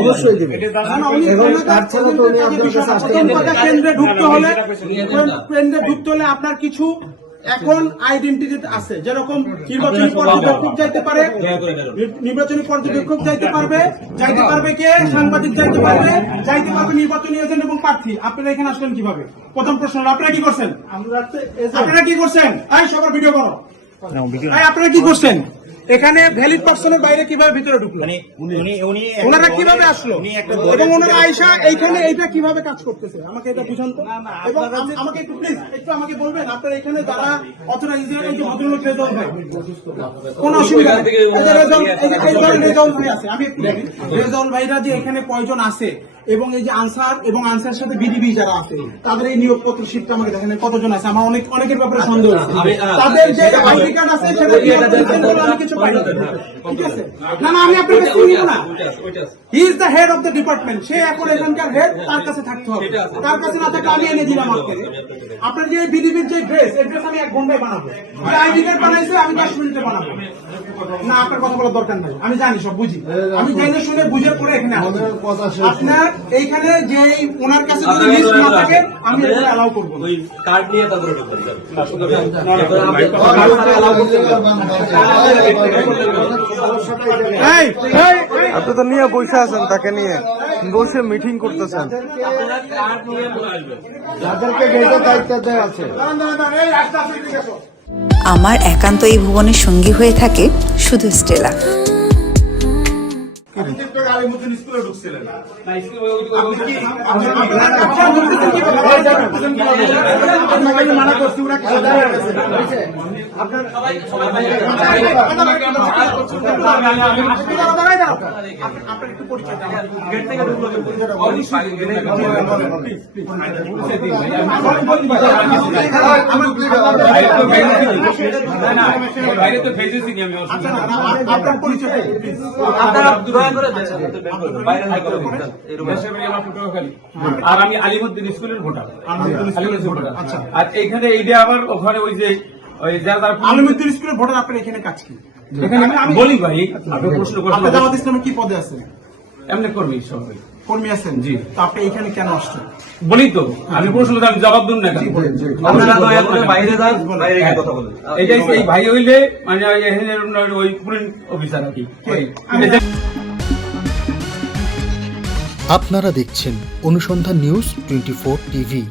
অবশ্যই দেবে। কেন্দ্রে ঢুকতে হলে আপনার কিছু এখন আইডেন্টিটি আছে, যেরকম নির্বাচনী পর্যবেক্ষক যাইতে পারে, নির্বাচনী পর্যবেক্ষক যাইতে পারবে কে, সাংবাদিক যাইতে পারবে নির্বাচনী এজেন্ট এবং প্রার্থী। আপনারা এখানে আসলেন কিভাবে? প্রথম প্রশ্ন, আপনারা কি করছেন? সবার ভিডিও করো। আপনারা কি করছেন এখানে? ভ্যালিড পার্সনের বাইরে কিভাবে ভিতরে ঢুকলো? ওনারা কিভাবে আসলো এবং ওনারা আয়সা এইখানে এইটা কিভাবে কাজ করতেছে আমাকে এটা বুঝান তো। এবং আমাকে একটু প্লিজ আমাকে বলবেন আপনারা এখানে যারা অথরাইজ ভদ্রলোক রেজাউল ভাই, কোন অসুবিধা নেই। রেজাউল ভাই আছে, আমি একটু রেজাউল ভাইরা যে এখানে কয়জন আছে এবং এই যে আনসার এবং আনসার সাথে বিডিবি যারা আছে তাদের এই নিয়োগপত্র শীটটা আমাকে দেখেন কতজন আছে। আমার অনেকের ব্যাপারে সন্দেহ আছে। তাদের যে আইডি কার্ড আছে সেটা আমি কিছু পাই না। ঠিক আছে, না আমি আপনাকে চিনি না। He is the head of the department. সে এখন এখানকার হেড, তার কাছে থাকতে হবে। তার কাছে না থাকলে আমি এনে দিলাম আপনাকে। আপনার যে বিডিবির যে ড্রেস, এই ড্রেস আমি 1 ঘন্টায় বানাবো। আইডি কার্ড বানাইছে আমি 10 মিনিটে বানাবো। না আপনার কথা বলার দরকার নাই, আমি জানি, সব বুঝি। আমি জেনে শুনে বুঝে পড়ে এখানে আপনার এইখানে যে ওনার কাছে যদি লিস্ট না থাকে আমি এটা অ্যালাউ করব না। কার্ড নিয়ে তাদের আপনি তো নিয়ে বসে আছেন, তাকে নিয়ে বসে মিটিং করতেছেন। আমার একান্ত এই ভুবনের সঙ্গী হয়ে থাকে শুধু স্টেলা। আর আমি আলিমুদ্দিন স্কুলের ভোটার। আর এখানে এইটা আবার ওখানে ওই যে আলিমুদ্দিন স্কুলের ভোটার। আপনার এখানে কাজ কি? আমি বলি ভাই, আপনি প্রশ্ন করছেন জামাত ইসলামে কি পদে আছেন? এমনি কর্মী সবাই কর্মী আছেন। জি, তো আপনি এখানে কেন আসছেন? বলি তো, আমি প্রশ্ন আমি জবাব দিন না। এটা এই ভাই হইলে মানে ওই পুলিশ অফিসার আর কি। আপনারা দেখছেন অনুসন্ধান নিউজ 24 টিভি।